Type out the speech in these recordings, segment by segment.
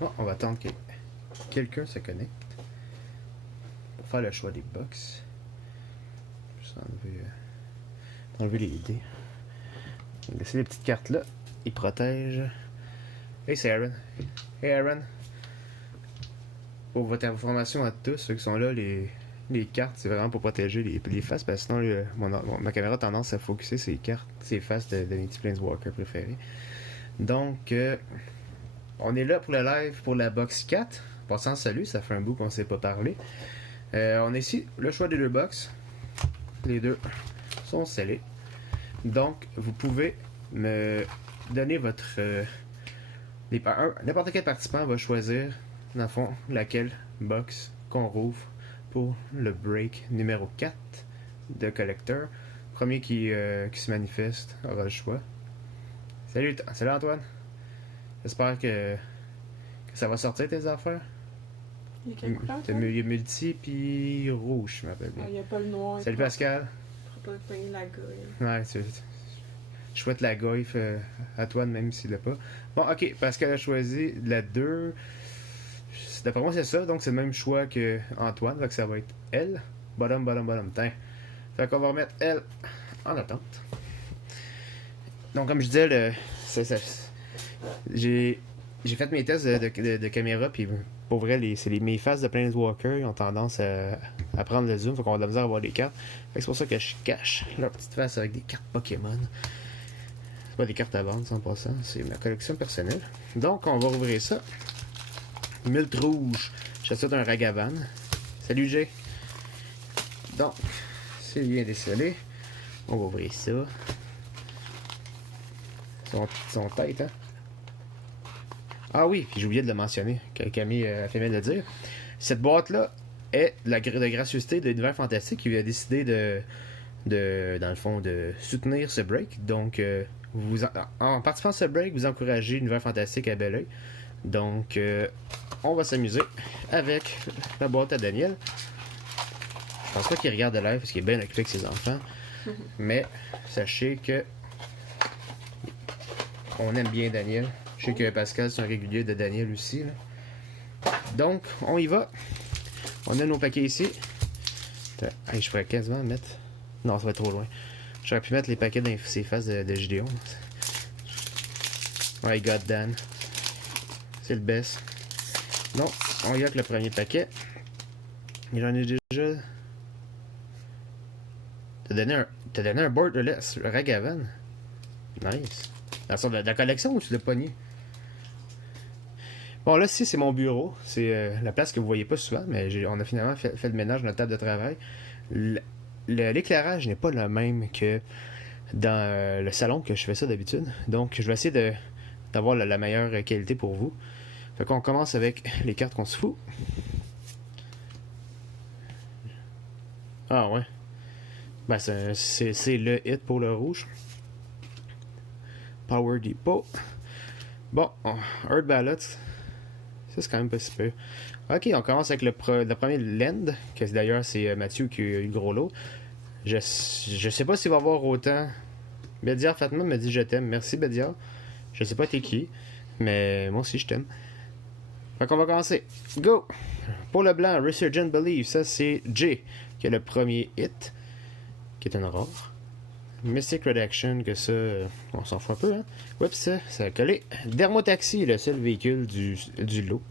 Bon, on va attendre que quelqu'un se connecte pour faire le choix des box. Juste enlever les dés. On va laisser les petites cartes là. Ils protègent. Hey, c'est Aaron. Hey, Aaron. Pour votre information à tous, ceux qui sont là, les cartes, c'est vraiment pour protéger les faces, parce que sinon, ma caméra a tendance à focuser ces cartes, ces faces de mes petits Planeswalkers préférés. Donc, on est là pour le live pour la box 4. Passant, salut, ça fait un bout qu'on ne s'est pas parlé. On a ici le choix des deux box. Les deux sont scellés. Donc, vous pouvez me donner votre... n'importe quel participant va choisir, dans le fond, laquelle box qu'on rouvre pour le break numéro 4 de Collector. Premier qui se manifeste aura le choix. Salut Antoine. J'espère que ça va sortir tes affaires. Il y a quelle couleur? Il y a multi puis rouge, je m'appelle bien. Il n'y a pas le noir. Salut Pascal. Faut pas payer la gueule. Ouais, je souhaite la goif à toi, même s'il l'a pas. Bon, ok, Pascal a choisi la 2. D'après moi, c'est ça, donc c'est le même choix que Antoine, donc ça va être elle. Bottom. Tiens. Fait qu'on va remettre elle en attente. Donc, comme je disais, j'ai fait mes tests de caméra, puis pour vrai, mes faces de Planeswalker, ils ont tendance à prendre le zoom, faut qu'on a de la misère à voir les cartes. Fait que c'est pour ça que je cache leur petite face avec des cartes Pokémon. C'est pas des cartes à vendre, 100%, c'est ma collection personnelle. Donc, on va rouvrir ça. Mult rouge, j'achète un Ragavan. Salut Jay. Donc, c'est bien décelé. On va ouvrir ça. Son tête, hein. Ah oui, puis j'ai oublié de le mentionner, Camille a fait bien de le dire. Cette boîte-là est de gracieuseté de l'univers fantastique qui a décidé dans le fond, de soutenir ce break. Donc, en participant à ce break, vous encouragez l'univers fantastique à bel oeil. Donc, on va s'amuser avec la boîte à Daniel. Je pense pas qu'il regarde de live parce qu'il est bien occupé avec ses enfants. Mais sachez que on aime bien Daniel. Je sais que Pascal, c'est un régulier de Daniel aussi. Là. Donc, on y va. On a nos paquets ici. Hey, je pourrais quasiment mettre... Non, ça va être trop loin. J'aurais pu mettre les paquets dans ces faces de Gideon. Ouais, God Dan. C'est le best. Non, on y va avec le premier paquet. J'en ai déjà... T'as donné un borderless, le Ragavan. Nice. Dans la collection ou tu l'as pogné? Bon, là, si c'est mon bureau. C'est la place que vous voyez pas souvent, mais on a finalement fait le ménage de notre table de travail. L'éclairage n'est pas le même que dans le salon que je fais ça d'habitude. Donc, je vais essayer d'avoir la meilleure qualité pour vous. Fait qu'on commence avec les cartes qu'on se fout. Ah ouais. Ben, c'est le hit pour le rouge. Power Depot. Bon, Earth Ballot. Ça, c'est quand même pas si peu. Ok, on commence avec le premier Land, que d'ailleurs, c'est Mathieu qui a eu le gros lot. Je sais pas s'il va y avoir autant. Bédiar Fatma me dit je t'aime. Merci Bédiar. Je sais pas t'es qui, mais moi aussi je t'aime. Fait qu'on va commencer. Go! Pour le blanc, Resurgent Belief, ça c'est J, qui est le premier hit, qui est une rare. Mystic Redaction, que ça, on s'en fout un peu, hein. Oups, ça a collé. Dermotaxi, le seul véhicule du lot,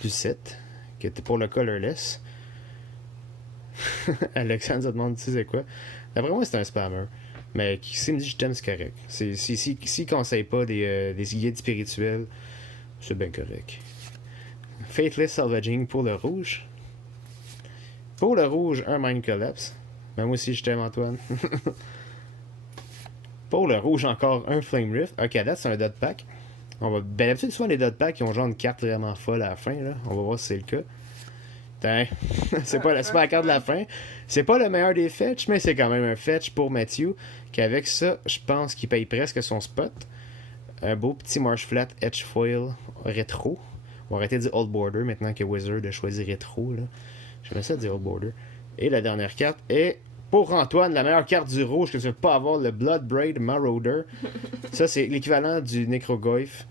du set, qui était pour le colorless. Alexandre se demande, tu sais quoi. D'après moi, c'est un spammer. Mais s'il me dit je t'aime, c'est correct. S'il conseille pas des guides spirituels, c'est bien correct. Faithless Salvaging pour le rouge. Pour le rouge, un Mind Collapse. Ben, moi aussi, je t'aime, Antoine. Pour le rouge, encore un Flame Rift. Ok, à date, c'est un dot pack. Ben, d'habitude, souvent, les dot packs, ils ont genre une carte vraiment folle à la fin. Là. On va voir si c'est le cas. C'est pas la carte de la fin. C'est pas le meilleur des fetch, mais c'est quand même un fetch pour Matthew. Qu'avec ça, je pense qu'il paye presque son spot. Un beau petit Marsh Flat Edge Foil rétro. On va arrêter de dire Old Border maintenant que Wizard a choisi rétro. J'aimerais ça dire Old Border. Et la dernière carte est pour Antoine, la meilleure carte du rouge que tu ne peux pas avoir, le Blood Braid Marauder. Ça, c'est l'équivalent du Necrogoyf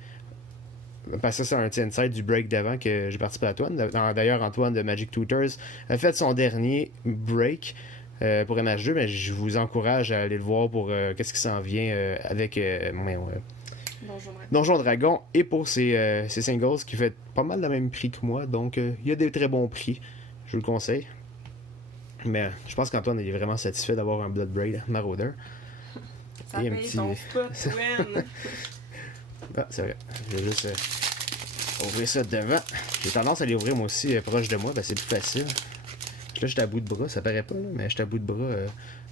parce que c'est un petit insight du break d'avant que j'ai participé à Antoine. D'ailleurs, Antoine de Magic Tutors a fait son dernier break pour MH2, mais je vous encourage à aller le voir pour qu'est-ce qui s'en vient avec Donjon Dragon et pour ses singles qui fait pas mal le même prix que moi. Donc, il y a des très bons prix. Je vous le conseille. Mais je pense qu'Antoine est vraiment satisfait d'avoir un Bloodbraid Marauder. Ça et paye ton spot, Gwen. Ah, c'est vrai. Je vais juste ouvrir ça devant. J'ai tendance à les ouvrir moi aussi proche de moi, c'est plus facile. Là, j'étais à bout de bras, ça paraît pas, là, mais j'étais à bout de bras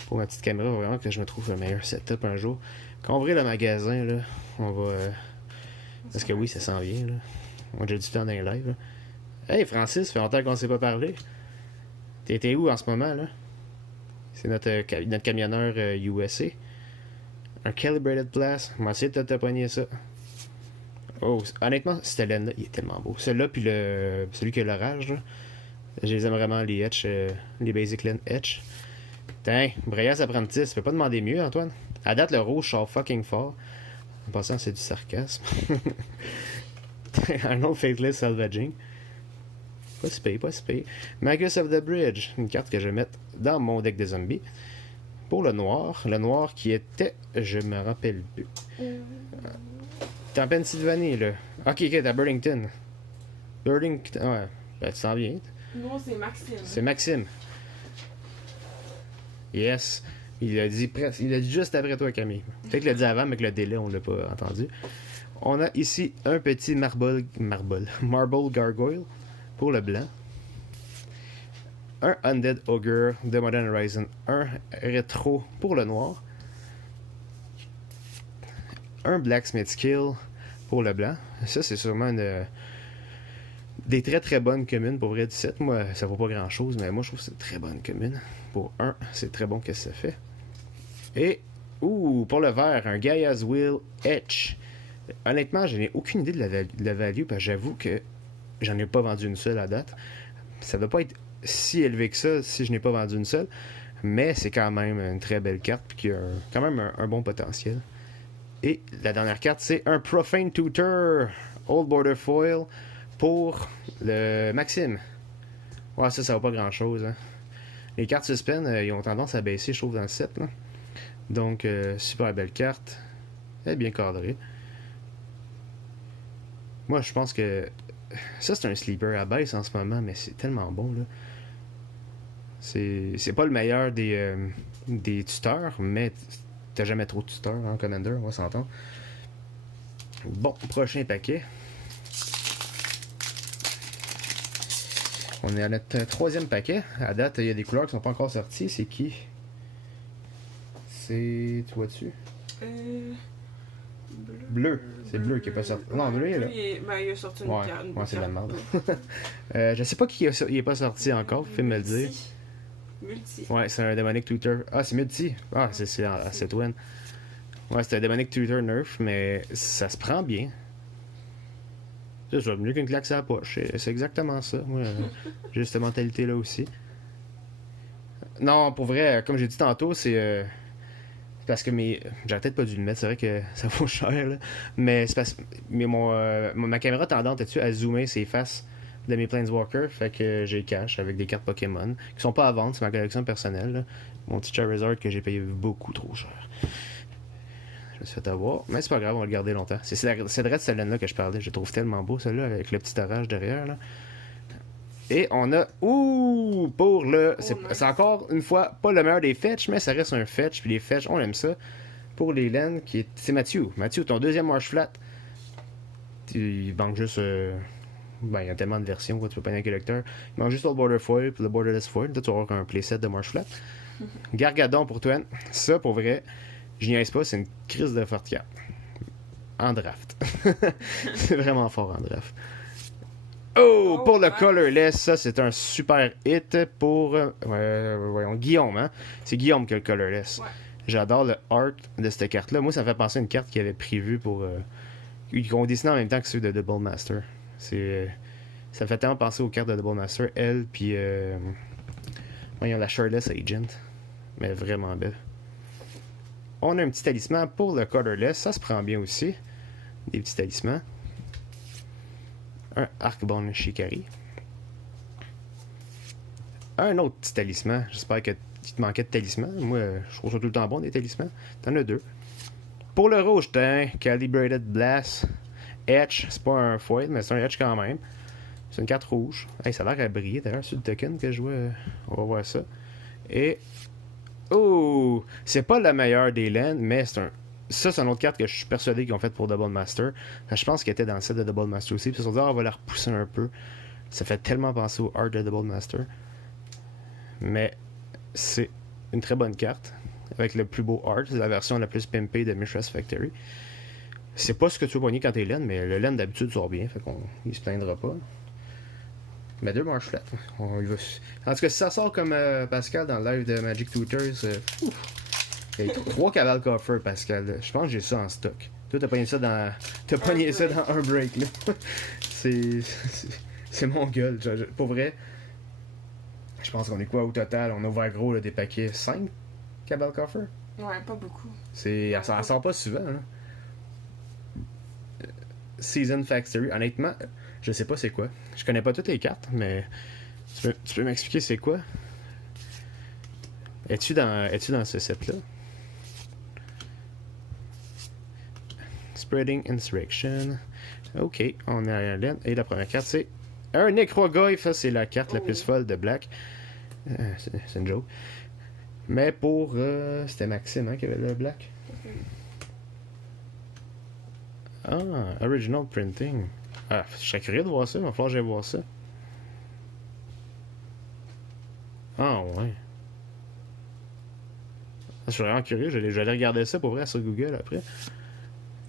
pour ma petite caméra. Vraiment que je me trouve le meilleur setup un jour. Quand on ouvre le magasin, là, on va. Parce que oui, ça s'en vient. Là. On a déjà du temps dans les lives. Là. Hey Francis, ça fait longtemps qu'on ne s'est pas parlé. T'étais où en ce moment, là? C'est notre camionneur USA. Un Calibrated Blast. On va essayer de te pogner ça. Oh, honnêtement, cette laine-là, il est tellement beau. Celui-là, puis celui qui a l'orage, là. Je les aime vraiment, les Etch, les Basic Lens Etch. Tiens, Brayas apprenti, ça peut pas demander mieux, Antoine. À date, le rouge sort fucking fort. En passant, c'est du sarcasme. Un autre Faithless Salvaging. Pas si payé, pas si payé. Magus of the Bridge, une carte que je vais mettre dans mon deck de zombies. Pour le noir qui était, je me rappelle plus. T'es en Pennsylvanie, là. Ok, t'as Burlington. Burlington, ouais, ben tu s'en viens. Non, c'est Maxime. C'est Maxime. Yes. Il a dit juste après toi, Camille. Peut-être qu'il l'a dit avant, mais que le délai, on l'a pas entendu. On a ici un petit Marble Gargoyle pour le blanc. Un Undead Ogre de Modern Horizon. Un rétro pour le noir. Un Blacksmith Skill pour le blanc. Ça, c'est sûrement des très très bonnes communes pour vrai 17. Moi, ça vaut pas grand chose, mais moi je trouve que c'est une très bonne commune. Pour un, c'est très bon que ça fait. Et, pour le vert, un Gaia's Will Etch. Honnêtement, je n'ai aucune idée de la value, parce que j'avoue que j'en ai pas vendu une seule à date. Ça doit pas être si élevé que ça si je n'ai pas vendu une seule, mais c'est quand même une très belle carte, puis qui a quand même un bon potentiel. Et la dernière carte, c'est un Profane Tutor Old Border Foil pour le Maxime. Ouais, ça vaut pas grand chose. Hein. Les cartes suspend, ils ont tendance à baisser, je trouve, dans le set. Là. Donc, super belle carte. Elle est bien cadrée. Moi, je pense que ça, c'est un sleeper à baisse en ce moment, mais c'est tellement bon. Là. C'est pas le meilleur des tuteurs, mais t'as jamais trop de tuteurs en Commander, on va s'entendre. Bon, prochain paquet. On est à notre troisième paquet. À date, il y a des couleurs qui sont pas encore sorties. C'est qui? C'est... Tu vois-tu? Bleu. C'est bleu qui est pas sorti. Non, bleu, il est là. Il a sorti une carte. Ouais, c'est de la merde. je sais pas qui il est pas sorti encore. Vous pouvez me le dire. Multi. Ouais, c'est un Demonic Tutor. Ah, c'est Multi. Ah, c'est Twin. Ouais, c'est un Demonic Tutor Nerf, mais ça se prend bien. C'est ça, mieux qu'une claque sur la poche. C'est exactement ça. Moi, j'ai cette mentalité-là aussi. Non, pour vrai, comme j'ai dit tantôt, c'est parce que j'aurais peut-être pas dû le mettre, c'est vrai que ça vaut cher, là. Mais c'est parce que ma caméra tendante est-tu à zoomer ses faces de mes Planeswalkers, fait que j'ai cache avec des cartes Pokémon qui sont pas à vendre, c'est ma collection personnelle. Là. Mon petit Charizard que j'ai payé beaucoup trop cher. Je me suis fait avoir, mais c'est pas grave, on va le garder longtemps. C'est de cette laine-là que je parlais, je le trouve tellement beau, celle-là, avec le petit orage derrière. Là. Et on a, pour le... C'est encore, une fois, pas le meilleur des fetch, mais ça reste un fetch, puis les fetch, on aime ça. Pour les laines, c'est Mathieu. Mathieu, ton deuxième Marsh Flat, il manque juste... il y a tellement de versions, quoi, tu peux pas un collecteur. Il manque juste le Border Foil, puis le Borderless Foil. Là, tu vas avoir un playset de Marsh Flat. Gargadon pour toi. Ça, pour vrai... Je n'y aise pas, c'est une crise de forte carte. En draft. C'est vraiment fort en draft. Pour le Colorless, ça c'est un super hit pour voyons, Guillaume, hein? C'est Guillaume qui a le Colorless. Ouais. J'adore le art de cette carte-là. Moi, ça me fait penser à une carte qu'il avait prévue pour... qu'on dessiné en même temps que ceux de Double Master. Ça me fait tellement penser aux cartes de Double Master. Elle, puis... voyons, la Shirtless Agent. Mais vraiment belle. On a un petit talisman pour le Colorless. Ça se prend bien aussi. Des petits talismans. Un Arcbone Shikari. Un autre petit talisman. J'espère qu'il te manquait de talisman. Moi, je trouve ça tout le temps bon, des talismans. T'en as 2. Pour le rouge, t'as un Calibrated Blast Etch. C'est pas un foil, mais c'est un Etch quand même. C'est une carte rouge. Hey, ça a l'air à briller d'ailleurs sur le token que je vois. On va voir ça. Et. Oh! C'est pas la meilleure des lands, mais c'est un. Ça, c'est une autre carte que je suis persuadé qu'ils ont faite pour Double Master. Je pense qu'elle était dans le set de Double Master aussi. Puis ils se sont dit, on va la repousser un peu. Ça fait tellement penser au art de Double Master. Mais c'est une très bonne carte. Avec le plus beau art. C'est la version la plus pimpée de Mishra's Factory. C'est pas ce que tu veux pogner quand t'es laine, mais le laine d'habitude sort bien. Fait qu'on il se plaindra pas. Mais 2 marches flat. En tout cas, si ça sort comme Pascal dans le live de Magic Tutors, il y a 3 Cabal Coffer, Pascal. Je pense que j'ai ça en stock. Toi, t'as pogné ça dans. T'as pogné ça dans un break, là. C'est mon gueule. Pour vrai, je pense qu'on est quoi au total? On a ouvert gros là, des paquets 5 Cabal Coffer? Ouais, pas beaucoup. Elle sort pas souvent, là. Season Factory, honnêtement, je sais pas c'est quoi. Je connais pas toutes les cartes, mais tu peux m'expliquer c'est quoi? Es-tu dans ce set-là? Spreading Insurrection. Ok, on a la laine. Et la première carte, c'est un Necrogoyf. Ça, c'est la carte la plus folle de Black. C'est une joke. Mais pour... c'était Maxime hein, qui avait le Black. Ah, Original Printing. Ah, je serais curieux de voir ça. Il va falloir que j'aille voir ça. Ah, ouais. Je suis vraiment curieux. J'allais regarder ça pour vrai sur Google après.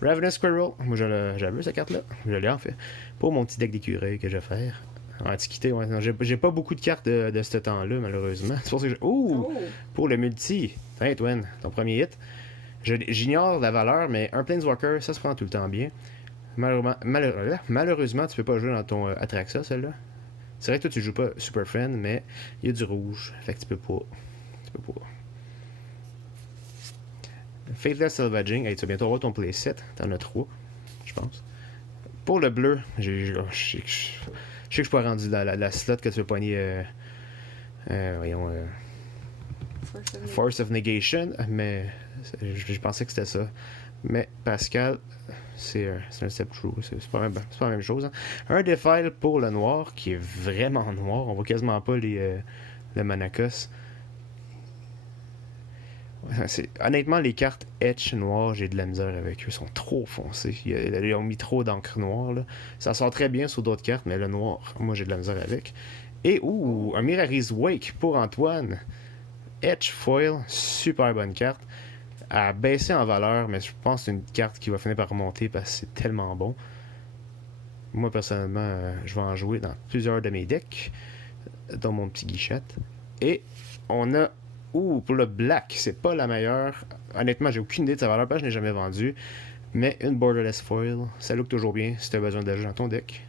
Ravenous Squirrel. Moi, j'avais cette carte-là. Je l'ai en fait. Pour mon petit deck d'écureuil que je vais faire. En antiquité, ouais. J'ai pas beaucoup de cartes de ce temps-là, malheureusement. C'est pour ça que pour le multi. Tiens, Twen, ton premier hit. J'ignore la valeur, mais un Planeswalker, ça se prend tout le temps bien. Malheureusement, tu peux pas jouer dans ton Atraxa, celle-là. C'est vrai que toi, tu joues pas Super Friend, mais il y a du rouge. Fait que tu peux pas. Faithless Salvaging. Hey, tu vas bientôt avoir ton playset. T'en as 3, je pense. Pour le bleu, je sais que je suis pas rendu la slot que tu veux pogner. Voyons. Force of Negation, mais je pensais que c'était ça. Mais Pascal, c'est un step true. C'est pas la même chose. Hein. Un Defile pour le noir qui est vraiment noir. On voit quasiment pas le Manacos. Honnêtement, les cartes Etch noires, j'ai de la misère avec eux. Ils sont trop foncés. Ils ont mis trop d'encre noire. Là. Ça sort très bien sur d'autres cartes, mais le noir, moi j'ai de la misère avec. Et un Mirari's Wake pour Antoine. Etch Foil, super bonne carte. Elle a baissé en valeur, mais je pense que c'est une carte qui va finir par remonter parce que c'est tellement bon. Moi, personnellement, je vais en jouer dans plusieurs de mes decks, dans mon petit guichette. Et on a... pour le Black, c'est pas la meilleure. Honnêtement, j'ai aucune idée de sa valeur parce que je n'ai jamais vendu. Mais une Borderless Foil, ça look toujours bien si tu as besoin de jouer dans ton deck.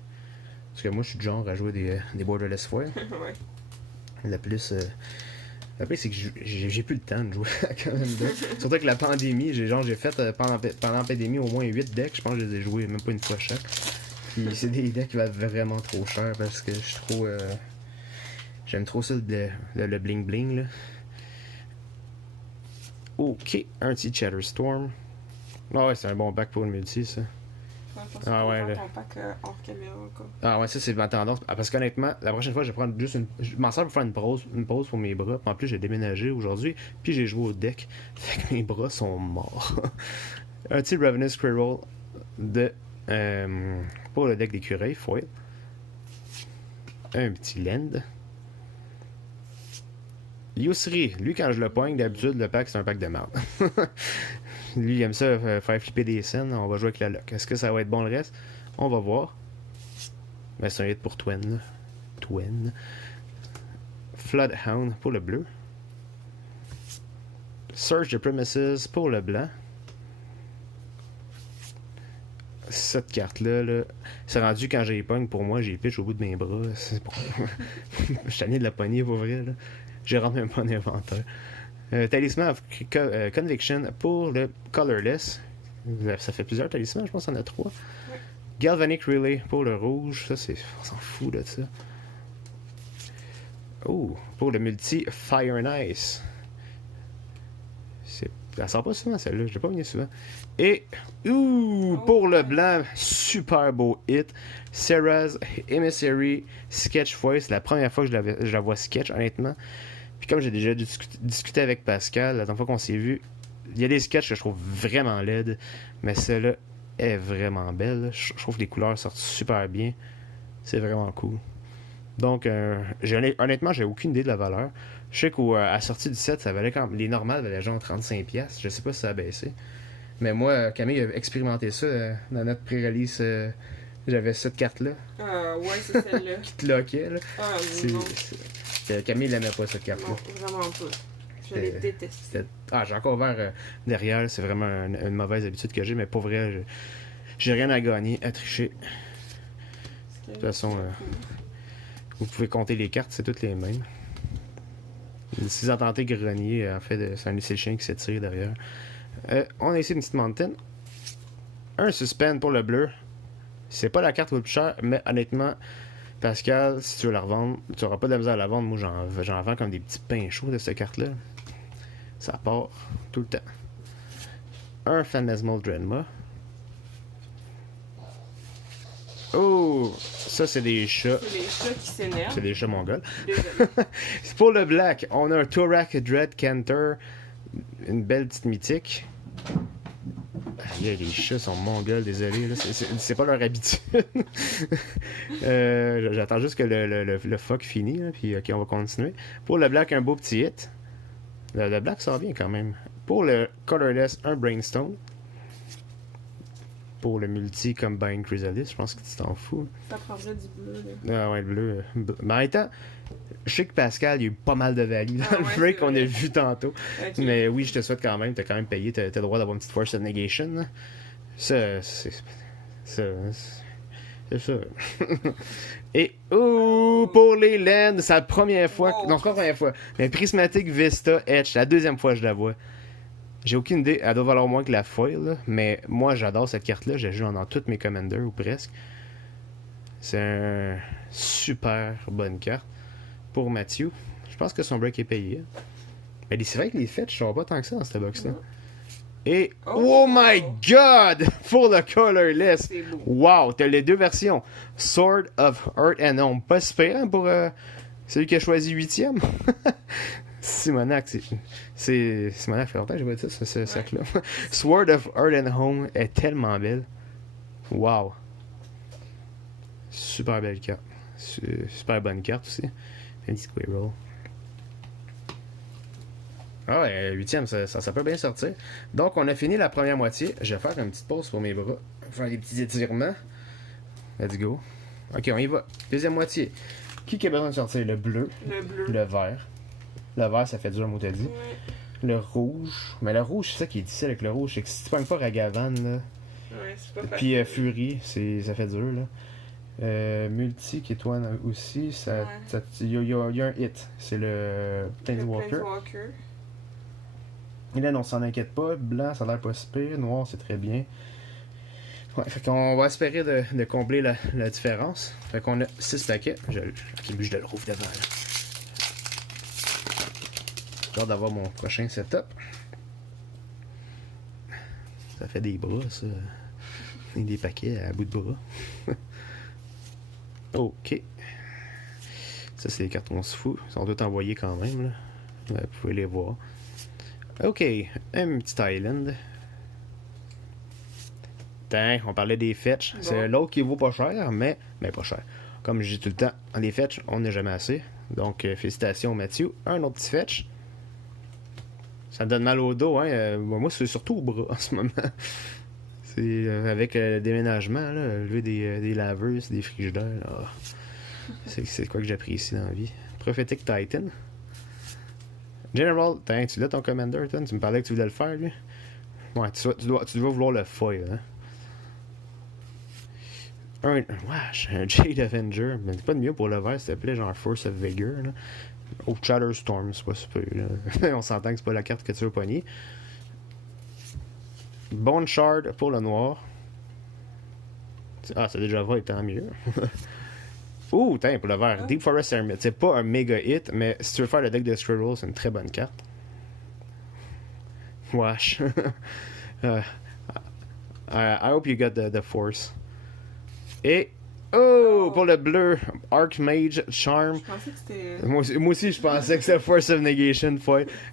Parce que moi, je suis du genre à jouer des Borderless Foil. Ouais. Le plus... Après, c'est que j'ai plus le temps de jouer quand même deck. Surtout que la pandémie, j'ai fait pendant la pandémie au moins 8 decks. Je pense que je les ai joués même pas une fois chaque. Puis c'est des decks qui valent vraiment trop cher parce que je suis trop. J'aime trop ça le bling bling là. Ok, un petit Chatterstorm. Ah ouais, c'est un bon back pour une multi ça. Ah ouais, ton pack hors caméra, quoi. Ah ouais, ça c'est ma tendance. Parce qu'honnêtement, la prochaine fois, je vais prendre juste je m'en sers pour faire une pause pour mes bras. En plus, j'ai déménagé aujourd'hui, puis j'ai joué au deck. Fait que mes bras sont morts. Un petit Ravenous Squirrel pour le deck d'écureuil, foil. Un petit Land. Yusri, lui quand je le pogne, d'habitude le pack c'est un pack de merde. Lui il aime ça faire flipper des scènes, on va jouer avec la lock. Est-ce que ça va être bon le reste? On va voir. Ben, c'est un hit pour Twen. Floodhound pour le bleu. Search the Premises pour le blanc. Cette carte-là, c'est rendu quand j'ai pogne pour moi, j'ai pitch au bout de mes bras. Je suis tanné de la poignée pour vrai. Là. Je rentre même pas en inventaire. Talisman of Conviction pour le Colorless. Ça fait plusieurs talismans, je pense qu'il y en a 3. Galvanic Relay pour le rouge. Ça, c'est. On s'en fout de ça. Oh, pour le multi Fire and Ice. Elle sort pas souvent celle-là, je l'ai pas venue souvent. Et, pour le blanc, super beau hit. Sarah's Emissary Sketch Foil. C'est la première fois que je la vois sketch, honnêtement. Puis comme j'ai déjà discuté avec Pascal, la dernière fois qu'on s'est vu, il y a des sketchs que je trouve vraiment laides, mais celle-là est vraiment belle. Je trouve que les couleurs sortent super bien. C'est vraiment cool. Donc, honnêtement, j'ai aucune idée de la valeur. Je sais qu'à la sortie du set, ça valait quand les normales valaient genre 35$. Je sais pas si ça a baissé. Mais moi, Camille a expérimenté ça dans notre pré-release. J'avais cette carte-là. Ouais, c'est celle-là. Qui te loquait, là. Non. Camille n'aimait pas cette carte-là. Non, vraiment pas. Je les déteste. J'ai encore ouvert derrière. C'est vraiment une mauvaise habitude que j'ai, mais pour vrai, j'ai rien à gagner, à tricher. De toute façon, vous pouvez compter les cartes, c'est toutes les mêmes. Si vous entendez grenier, en fait, c'est le chien qui s'étire derrière. On a ici une petite mountain. Un suspend pour le bleu. C'est pas la carte qui vaut le plus cher, mais honnêtement, Pascal, si tu veux la revendre, tu n'auras pas de la misère à la vendre. Moi, j'en vends comme des petits pains chauds de cette carte-là. Ça part tout le temps. Un Phantasmal Dredma. Oh! Ça, c'est des chats. C'est des chats qui s'énervent. C'est des chats mongols. C'est pour le black. On a un Torak Dread Canter. Une belle petite mythique. Les chats sont mongols, désolé. Là. C'est pas leur habitude. J'attends juste que le fuck finisse. Là, puis ok, on va continuer. Pour le black, un beau petit hit. Le black sort bien quand même. Pour le colorless, un Brainstone. Pour le multi Combine Chrysalis, je pense que tu t'en fous. Ça prendrait du bleu. Là. Ah ouais, le bleu. Mais en même temps, je sais que Pascal, il y a eu pas mal de value dans le break qu'on a vu tantôt. Okay. Mais oui, je te souhaite quand même, t'as quand même payé, t'as le droit d'avoir une petite Force of Negation. Là. Ça, c'est ça. Et pour les laines, c'est la première fois. Non, c'est pas la première fois. Mais Prismatic Vista Etch, la deuxième fois que je la vois. J'ai aucune idée, elle doit valoir moins que la foil, là, mais moi j'adore cette carte-là, je joue dans toutes mes commanders ou presque. C'est une super bonne carte. Pour Mathieu, je pense que son break est payé. Mais c'est vrai que les fêtes, je ne pas tant que ça dans cette box-là. Et oh my god! Pour le colorless! Wow! T'as les deux versions. Sword of Earth and Home. Pas super hein, pour celui qui a choisi 8ème. Simonac, Simonac fait longtemps que j'ai pas dit ça, ce sac-là. Sword of Earth and Home est tellement belle. Wow. Super belle carte. Super bonne carte aussi. Un petit Squirrel. Ah ouais, 8ème, ça peut bien sortir. Donc, on a fini la première moitié. Je vais faire une petite pause pour mes bras. Faire des petits étirements. Let's go. Ok, on y va. Deuxième moitié. Qui a besoin de sortir? Le bleu. Le bleu. Le vert. Le vert, ça fait dur, moi, t'as dit. Ouais. Le rouge. Mais le rouge, c'est ça qui est difficile avec le rouge. C'est que si tu pognes pas Ragavan, là. Ouais, c'est pas Puis facile. Fury, ça fait dur, là. Multi qui est toi aussi, il y a un hit. C'est le Planeswalker. Et là, on s'en inquiète pas. Blanc, ça a l'air pas si pire. Noir, c'est très bien. Ouais, fait qu'on va espérer de combler la différence. Fait qu'on a 6 paquets. Ok, je le rouvre devant. Là. J'ai hâte d'avoir mon prochain setup. Ça fait des bras, ça. Et des paquets à bout de bras. Ok. Ça, c'est les cartons on se fout. Ils sont tous envoyés quand même. Là. Ouais, vous pouvez les voir. Ok. Un petit Island. Tiens, on parlait des fetch. Bon. C'est l'autre qui vaut pas cher, mais pas cher. Comme je dis tout le temps, les fetch, on n'a jamais assez. Donc, félicitations Mathieu. Un autre petit fetch. Ça me donne mal au dos, hein. Moi, c'est surtout au bras en ce moment. C'est avec le déménagement, là, lever des laveuses, des frigidaires. Oh. C'est quoi que j'apprécie dans la vie. Prophetic Titan. General, tu l'as ton Commander, toi? Tu me parlais que tu voulais le faire, lui? Ouais, tu dois vouloir le foil, hein? Un Jade Avenger. Mais c'est pas de mieux pour le vert, s'il te plaît, genre Force of Vigor, là. Ou Chatterstorm, c'est pas super, là. On s'entend que c'est pas la carte que tu veux pogner. Bone Shard pour le noir. Ah, c'est déjà va, tant mieux. Ouh, tiens, pour le vert. Deep Forest Hermit. C'est pas un méga hit, mais si tu veux faire le deck de Scribble, c'est une très bonne carte. Wesh. I hope you got the force. Et. Oh, pour le bleu, Archmage Charm. Je pensais que c'était. Moi aussi, je pensais que c'était Force of Negation.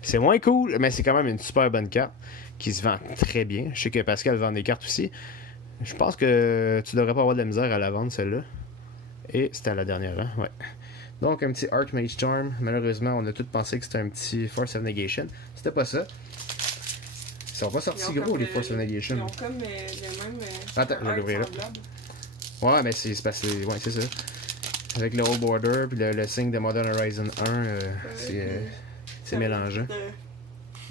C'est moins cool, mais c'est quand même une super bonne carte qui se vend très bien. Je sais que Pascal vend des cartes aussi. Je pense que tu devrais pas avoir de la misère à la vendre, celle-là. Et c'était à la dernière, hein? Ouais. Donc, un petit Archmage Charm. Malheureusement, on a tous pensé que c'était un petit Force of Negation. C'était pas ça. Ils sont pas sortis gros, les Force of Negation. Ils ont comme les mêmes. Attends, je vais l'ouvrir là. Ouais, mais c'est passé. Ouais, c'est ça. Avec le Old Border puis le signe de Modern Horizon 1, c'est mélangeant.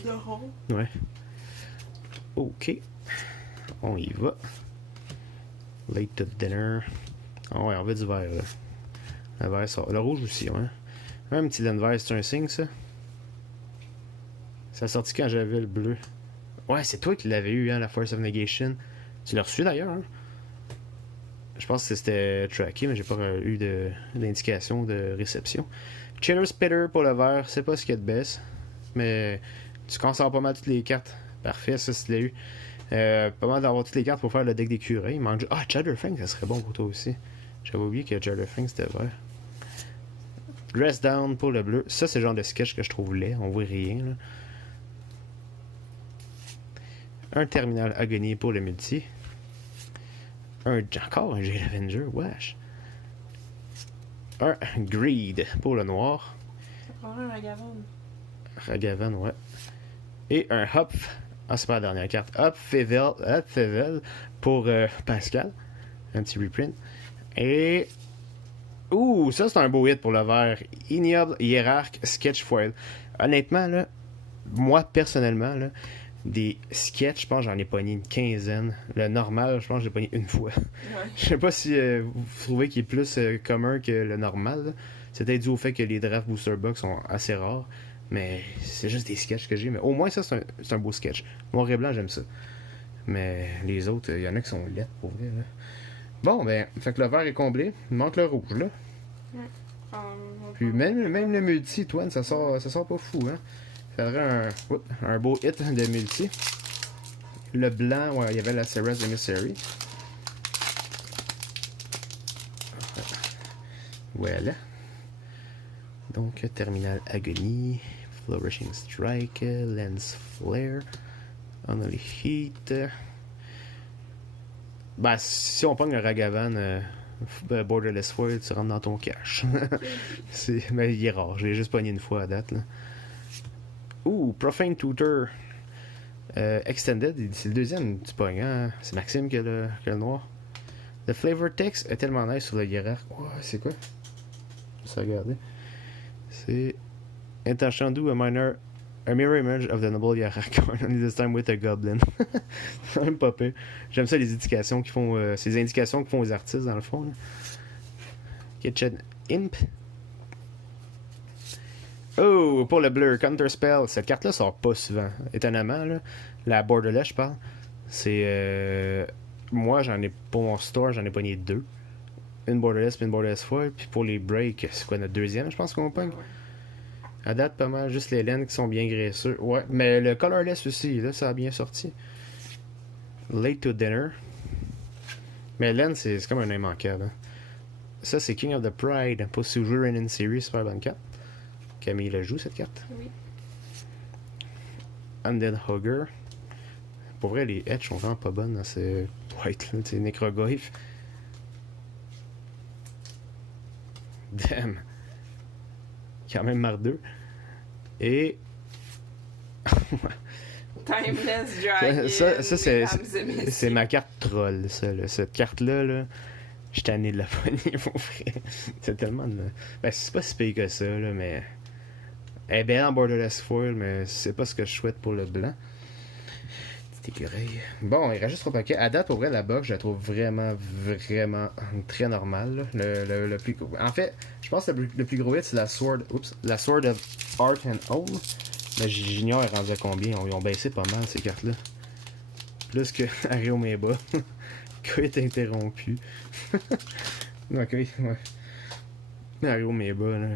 De rond. Ouais. Ok. On y va. Late to dinner. Ah ouais, on veut du vert là. Le vert sort. Le rouge aussi, ouais. Un petit vert, c'est un signe ça? Ça a sorti quand j'avais le bleu. Ouais, c'est toi qui l'avais eu, hein, la Force of Negation. Tu l'as reçu d'ailleurs, hein? Je pense que c'était tracké, mais j'ai pas eu d'indication de réception. Cheddar Spitter pour le vert, c'est pas ce qu'il y a de baisse. Mais tu consommes pas mal toutes les cartes. Parfait, ça, tu l'as eu. Pas mal d'avoir toutes les cartes pour faire le deck d'écureuil. Il manque... Ah, Cheddar Fang, ça serait bon pour toi aussi. J'avais oublié que Cheddar Fang c'était vert. Dress Down pour le bleu. Ça, c'est le genre de sketch que je trouve laid. On voit rien, là. Un Terminal Agony pour le multi. Encore un Jade Avenger, wesh. Un Greed pour le noir. Ça prendrait un Ragavan. Ragavan, ouais. Et un Hop. Ah, c'est pas la dernière carte. Hop Fevel pour Pascal. Un petit reprint. Et. Ouh, ça c'est un beau hit pour le vert. Ignoble Hierarch Sketch Foil. Honnêtement, là, moi personnellement, là, des sketchs, je pense j'en ai pogné une quinzaine. Le normal, je pense que j'ai pogné une fois. Ouais. Je sais pas si vous trouvez qu'il est plus commun que le normal. Là. C'est peut-être dû au fait que les draft booster box sont assez rares. Mais c'est juste des sketchs que j'ai. Mais au moins, ça, c'est un beau sketch. Noir et blanc, j'aime ça. Mais les autres, il y en a qui sont laides pour vrai. Là. Bon, ben, fait que le vert est comblé. Il manque le rouge, là. Puis même le multi, Toine, ça sort pas fou, hein. Ça aurait un beau hit de multi. Le blanc, ouais, il y avait la Ceres Emissary. Voilà. Donc, Terminal Agony, Flourishing Strike, Lens Flare, Unholy Heat. Ben, si on pogne un Ragavan Borderless Foil, tu rentres dans ton cash. Mais il est rare, je l'ai juste pogné une fois à date, là. Ouh, Profane Tutor Extended, c'est le deuxième tu pognes, hein? C'est Maxime qui a le noir. Le Flavor Text est tellement nice sur le hiérarque. Oh, c'est quoi? Je vais regarder. C'est Intention do a mirror image of the noble hierarch, only this time with a goblin. C'est même pas pire. J'aime ça les indications qu'ils font, ces indications qu'ils font aux artistes dans le fond. Là. Kitchen Imp. Oh, pour le bleu, Counterspell. Cette carte-là sort pas souvent. Étonnamment, là. La Borderless, je parle. C'est. Moi, j'en ai. Pour mon store, j'en ai pogné deux. Une Borderless puis une Borderless Foil. Puis pour les breaks, c'est quoi notre deuxième, je pense qu'on pogne. À date, pas mal. Juste les laines qui sont bien graisseux. Ouais, mais le Colorless aussi, là, ça a bien sorti. Late to Dinner. Mais laine, c'est comme un immanquable. Hein. Ça, c'est King of the Pride. Pour si vous jouez Reign in Series, super bonne carte. Camille le joue, cette carte. Oui. Undead Hugger. Pour vrai, les etches sont vraiment pas bonnes dans ce white là. C'est Necrogoyf. Damn. Quand même mardeux. Et. Timeless Dragon. Ça c'est ma carte troll, ça. Là. Cette carte-là, là, je suis tanné de la poignée, mon frère. C'est tellement de. Ben, c'est pas si pire que ça, là, mais. Elle est belle en Borderless Foil, mais c'est pas ce que je souhaite pour le blanc. Petit écureuil. Bon, il reste juste 3 paquets. À date, pour vrai, la box, je la trouve vraiment très normale. Le plus... En fait, je pense que le plus gros hit, c'est la Sword of Art and Home. Mais j'ignore rendu à combien. Ils ont baissé pas mal, ces cartes-là. Plus que Ario Meba. Coït interrompu. Ok, ouais. Mario Meba, là.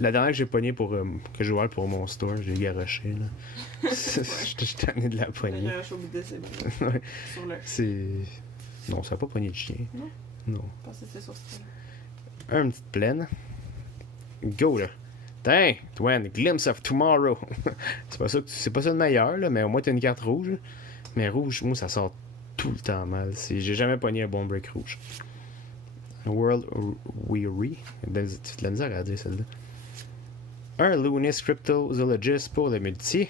La dernière que j'ai pognée pour que je jouais pour mon store, j'ai garoché là. J'étais tanné de la poignée. J'ai garoché au bout de c'est bon. Ouais. Sur le. C'est. Non, ça n'a pas pogné de chien. Non? Non. Je pensais que c'était sur ce Une petite plaine. Go là. Tiens, Twen, Glimpse of Tomorrow. C'est pas ça le meilleur, là, mais au moins t'as une carte rouge. Mais rouge, moi ça sort tout le temps mal. J'ai jamais pogné un bon break rouge. World Weary. Tu de la misère à dire celle-là. Un Lunis Cryptozoologist pour le multi.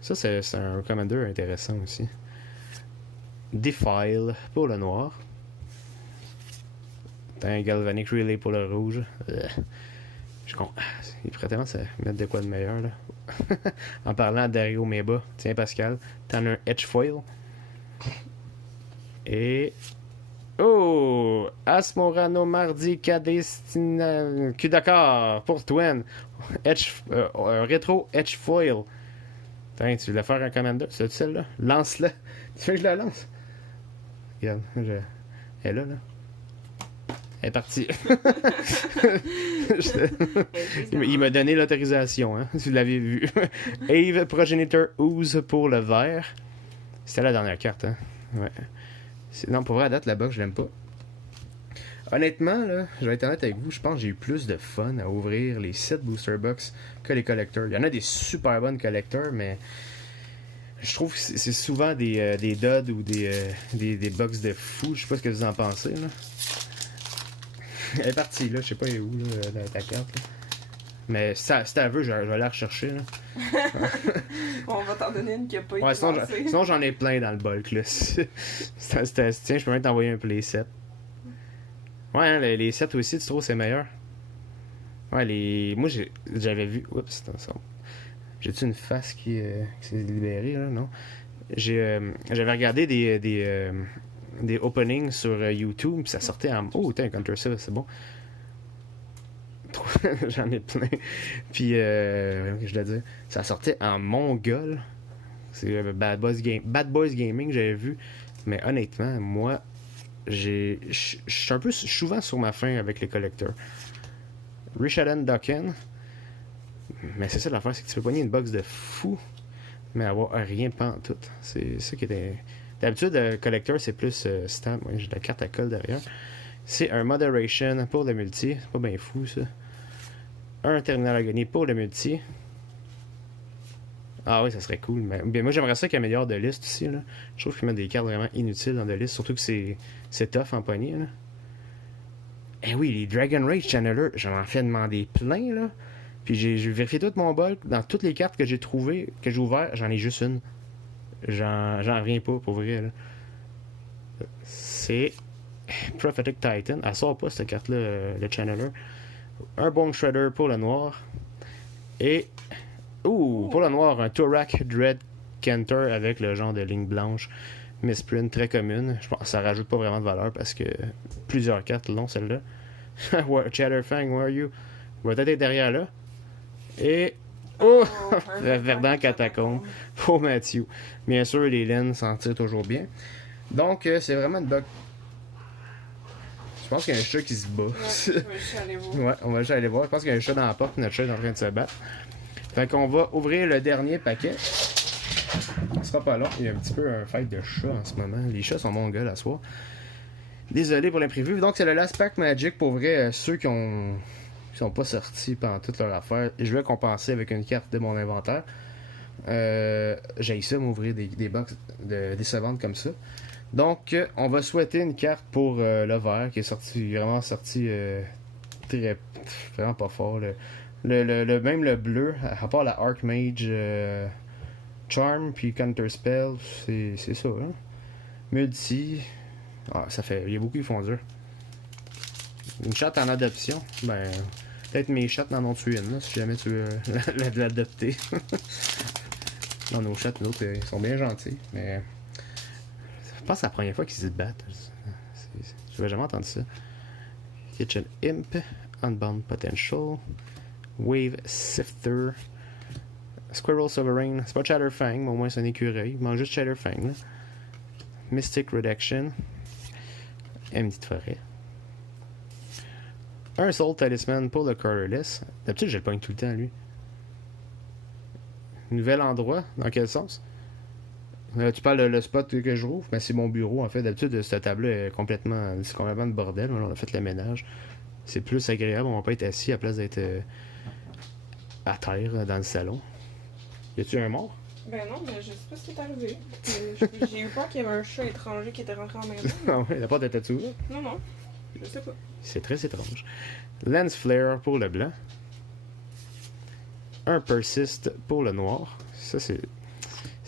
Ça, c'est un commander intéressant aussi. Defile pour le noir. Un Galvanic Relay pour le rouge. Il pourrait tellement se mettre de quoi de meilleur, là. En parlant d'Ario Meba. Tiens, Pascal. T'en as un Edgefoil. Et. Oh! Asmorano Mardi Cadestina. Cul d'accord pour Twen. Rétro Edgefoil. Tiens, tu voulais faire un commander? C'est celle-là? Lance-la. Tu veux que je la lance? Regarde, elle est là, là. Elle est partie. Il m'a donné l'autorisation, hein, si vous l'avez vu. Ave Progenitor Ooze pour le vert. C'était la dernière carte, hein. Ouais. Non, pour vrai, à date, la box, je l'aime pas. Honnêtement, là, je vais être honnête avec vous, je pense que j'ai eu plus de fun à ouvrir les 7 booster box que les collecteurs. Il y en a des super bonnes collecteurs, mais je trouve que c'est souvent des duds ou des box de fou. Je sais pas ce que vous en pensez, là. Elle est partie, là. Je sais pas où, là, ta carte, là. Mais si t'as vu, je vais la rechercher, là. On va t'en donner une qui a pas été lancée. Sinon, j'en ai plein dans le bulk, là. Tiens, je peux même t'envoyer un playset. Ouais, hein, les sets aussi, tu trouves c'est meilleur? Ouais, moi, j'avais vu... Oups, attention. J'ai-tu une face qui s'est libérée, là? Non. J'avais regardé des openings sur YouTube, puis ça sortait en... Oh, tiens, Counter ça, c'est bon. J'en ai plein. Puis, je dois dire, ça sortait en mongol. C'est Bad Boys Gaming, j'avais vu. Mais honnêtement, moi, je suis un peu souvent sur ma faim avec les collecteurs. Rishaden Ducken. Mais c'est ça l'affaire, c'est que tu peux pogner une box de fou, mais avoir rien pantoute. C'est ça qui était. D'habitude, le collector, c'est plus stamp. Ouais, j'ai la carte à colle derrière. C'est un Moderation pour le multi. C'est pas bien fou, ça. Un Terminal Agony pour le multi. Ah oui, ça serait cool. Mais bien, moi, j'aimerais ça qu'il améliore de liste aussi, là. Je trouve qu'il met des cartes vraiment inutiles dans de liste, surtout que c'est tough en poignée, là. Eh oui, les Dragon Rage Channeler, j'en ai fait demander plein, là. Puis j'ai vérifié tout mon bulk. Dans toutes les cartes que j'ai trouvées, que j'ai ouvertes, j'en ai juste une. J'en reviens pas, pour vrai, là. C'est Prophetic Titan. Elle sort pas, cette carte-là, le Channeler. Un Bone Shredder pour le noir. Et... pour le noir, un Torak Dread Canter avec le genre de ligne blanche. Misprint très commune. Je pense que ça rajoute pas vraiment de valeur parce que plusieurs cartes l'ont, celle-là. Chatterfang, where are you? Il va être derrière là. Et... Verdant Catacombe pour Matthew. Bien sûr, les laines s'en tirent toujours bien. Donc, c'est vraiment une bug. Je pense qu'il y a un chat qui se bat. Ouais, on va juste aller voir. Je pense qu'il y a un chat dans la porte et notre chat est en train de se battre. Fait qu'on va ouvrir le dernier paquet. Ce sera pas long. Il y a un petit peu un fight de chats en ce moment. Les chats sont mongols à soir. Désolé pour l'imprévu. Donc, c'est le Last Pack Magic. Pour vrai, ceux qui sont pas sortis pendant toute leur affaire, je vais compenser avec une carte de mon inventaire. J'ai ça m'ouvrir des box décevantes comme ça. Donc, on va souhaiter une carte pour le vert qui est vraiment sorti vraiment pas fort. Même le bleu, à part la Archmage Charm puis Counterspell, c'est ça. Hein? Multi. Ça fait. Il y a beaucoup qui font dur. Une chatte en adoption. Ben. Peut-être mes chattes n'en ont tué une, là, si jamais tu veux l'adopter. Non, nos chattes, l'autre, ils sont bien gentils, mais. Je pense que c'est la première fois qu'ils se battent. J'avais jamais entendu ça. Kitchen Imp, Unbound Potential, Wave Sifter, Squirrel Sovereign. C'est pas Chatterfang, mais au moins c'est un écureuil. Il mange juste Chatterfang. Là. Mystic Redaction. Amity de forêt. Un Soul Talisman pour le Colorless. D'habitude, je le pogne tout le temps, lui. Nouvel endroit? Dans quel sens? Tu parles de le spot que je rouvre? Ben, c'est mon bureau, en fait. D'habitude, cette table-là est complètement... C'est complètement de bordel. On a fait le ménage. C'est plus agréable. On va pas être assis à place d'être à terre dans le salon. Y a-tu un mort? Ben non, mais je sais pas ce qui est arrivé. J'ai eu peur qu'il y avait un chat étranger qui était rentré en maison. Non, la porte était ouverte. Non, non. Je sais pas. C'est très étrange. Lens Flare pour le blanc. Un Persist pour le noir. Ça, c'est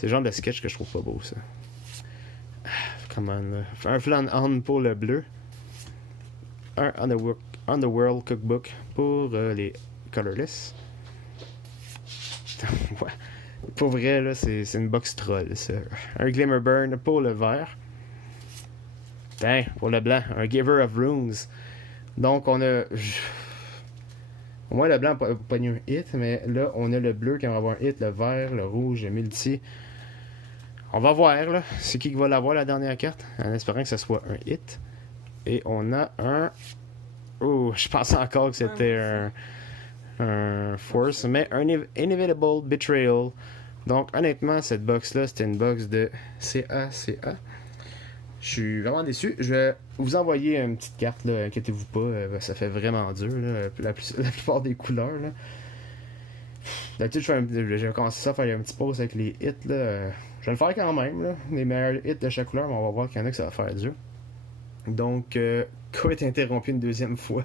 le genre de sketch que je trouve pas beau, ça. Come on. Un Flan On pour le bleu. Un Underworld Cookbook pour les Colorless. Ouais. Pour vrai, là, c'est une box troll, ça. Un Glimmer Burn pour le vert. Tiens, pour le blanc, un Giver of Runes. Donc, on a... Au moins, le blanc n'a pas eu un hit, mais là, on a le bleu qui va avoir un hit, le vert, le rouge, le multi. On va voir, là, c'est qui va l'avoir, la dernière carte, en espérant que ce soit un hit. Et on a un... Oh, je pensais encore que c'était un Force, mais un Inevitable Betrayal. Donc, honnêtement, cette box-là, c'était une box de CA. Je suis vraiment déçu. Je vais vous envoyer une petite carte, là, inquiétez-vous pas, ça fait vraiment dur, là, la plupart des couleurs. Là. D'habitude, j'ai commencé ça à faire un petit pause avec les hits. Là. Je vais le faire quand même, là, les meilleurs hits de chaque couleur, mais on va voir qu'il y en a que ça va faire dur. Donc, quoi est interrompu une deuxième fois.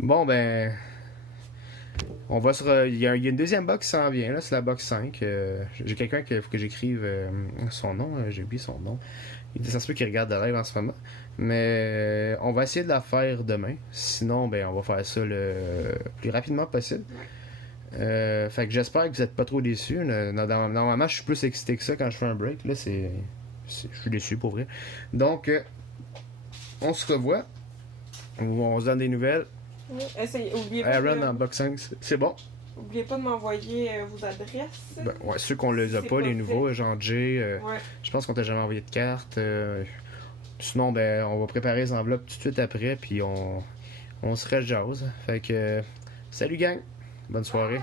Bon, ben... On va il y a une deuxième box qui s'en vient, là, c'est la box 5. J'ai quelqu'un qu'il faut que j'écrive son nom, j'ai oublié son nom. Ça se peut qu'il regarde de live en ce moment. Mais on va essayer de la faire demain. Sinon, ben on va faire ça le plus rapidement possible. Fait que j'espère que vous n'êtes pas trop déçus. Normalement, je suis plus excité que ça quand je fais un break. Là, je suis déçu pour vrai. Donc, on se revoit. On se donne des nouvelles. Oui. Oubliez pas Aaron en box 5, c'est bon. Oubliez pas de m'envoyer vos adresses. Ben, ouais, ceux qu'on les a pas, les nouveaux, genre Jay, ouais. je pense qu'on t'a jamais envoyé de carte. Sinon, ben, on va préparer les enveloppes tout de suite après, puis on se rejase. Fait que, salut gang, bonne soirée.